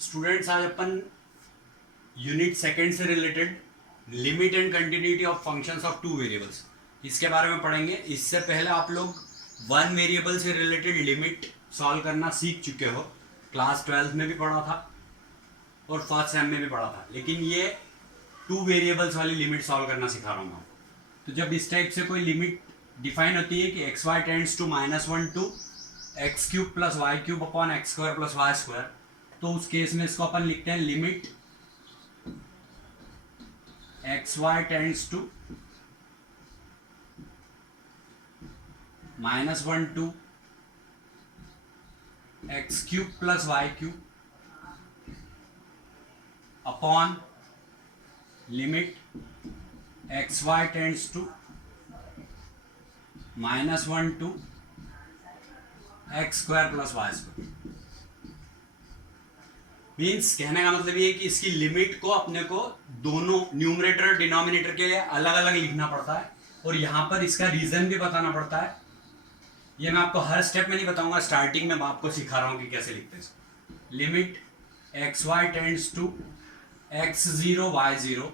Students आज अपन unit second से related limit and continuity of functions of two variables इसके बारे में पढ़ेंगे। इससे पहले आप लोग वन वेरिएबल से रिलेटेड लिमिट सॉल्व करना सीख चुके हो, क्लास 12 में भी पढ़ा था और फर्स्ट सेम में भी पढ़ा था, लेकिन ये टू वेरिएबल्स वाली लिमिट सॉल्व करना सिखा रहा हूँ मैं। तो जब इस टाइप से कोई लिमिट डिफाइन होती है कि x y tends to -1 to x cube plus y cube upon x square plus y square, तो उस केस में इसको अपन लिखते हैं limit x y tends to -1 to x cube plus y cube upon limit x y tends to -1 to x square plus y square. Means कहने का मतलब ये है कि इसकी लिमिट को अपने को दोनों न्यूमरेटर और डिनोमिनेटर के लिए अलग अलग लिखना पड़ता है और यहाँ पर इसका रीजन भी बताना पड़ता है। ये मैं आपको हर स्टेप में नहीं बताऊंगा, स्टार्टिंग में मैं आपको सिखा रहा हूँ कि कैसे लिखते हैं इसको। Limit x y tends to x0 y0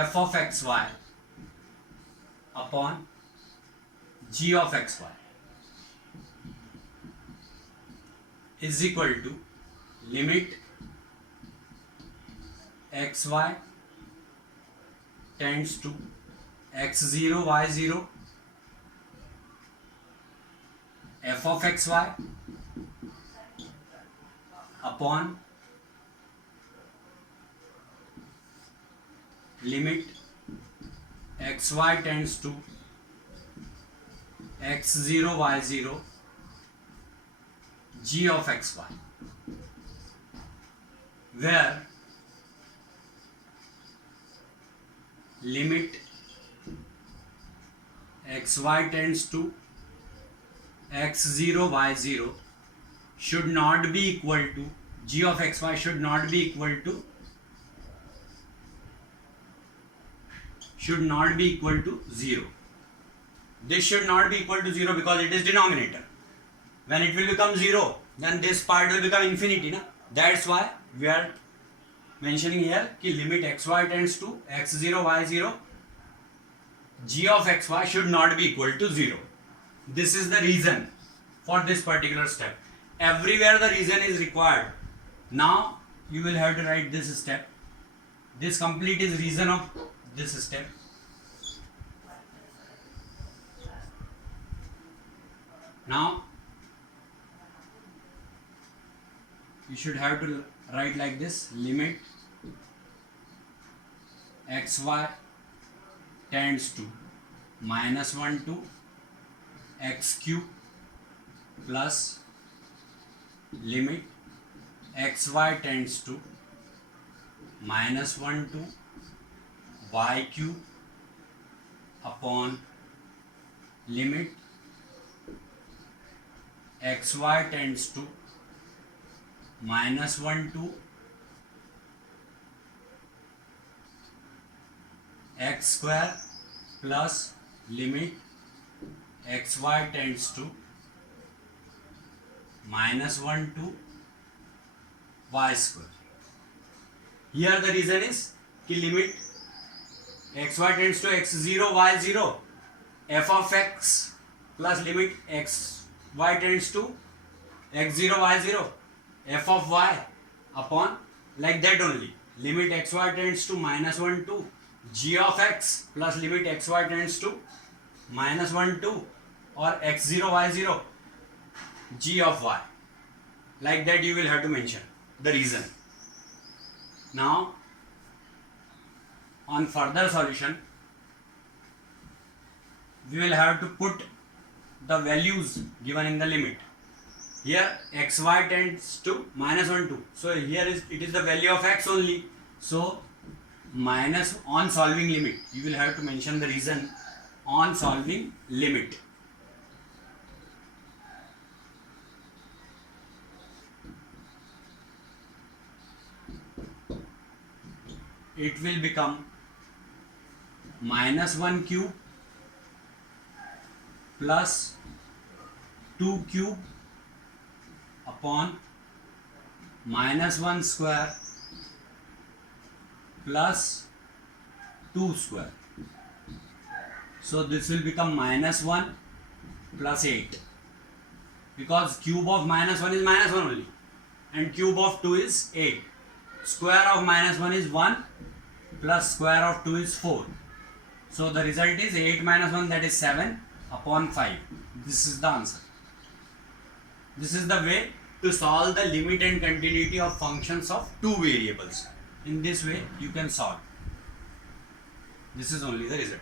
f of x y upon g of x y is equal to limit x y tends to x0 y0 f of x y upon limit x y tends to x0 y0 g of x y, where limit x y tends to x0 y0 should not be equal to g of x y should not be equal to 0. This should not be equal to 0 because it is denominator. When it will become 0, then this part will become infinity, na? That's why we are mentioning here कि limit xy tends to x0 y0 g of xy should not be equal to 0. This is the reason for this particular step. Everywhere the reason is required. Now you will have to write this step. This complete is reason of this step. Now you should have to write like this: limit xy tends to -1 to x cube plus limit xy tends to -1 to y cube upon limit xy tends to -1 to x square plus limit xy tends to -1 to y square. Here the reason is कि limit xy tends to x0 y0 f of x plus limit xy tends to x0 y0 f of y upon like that only limit xy tends to -1 to g of x plus limit xy tends to -1 to or x0 y0 g of y. Like that you will have to mention the reason. Now on further solution we will have to put the values given in the limit. Here xy tends to -1 2, so here it is the value of x only, so minus on solving limit you will have to mention the reason on solving limit. It will become -1 cube plus 2 cube upon minus 1 square plus 2 square. So this will become minus 1 plus 8, because cube of minus 1 is minus 1 only and cube of 2 is 8. Square of minus 1 is 1 plus square of 2 is 4. So the result is 8 minus 1, that is 7 upon 5. This is the answer. This is the way to solve the limit and continuity of functions of two variables. In this way you can solve. This is only the result.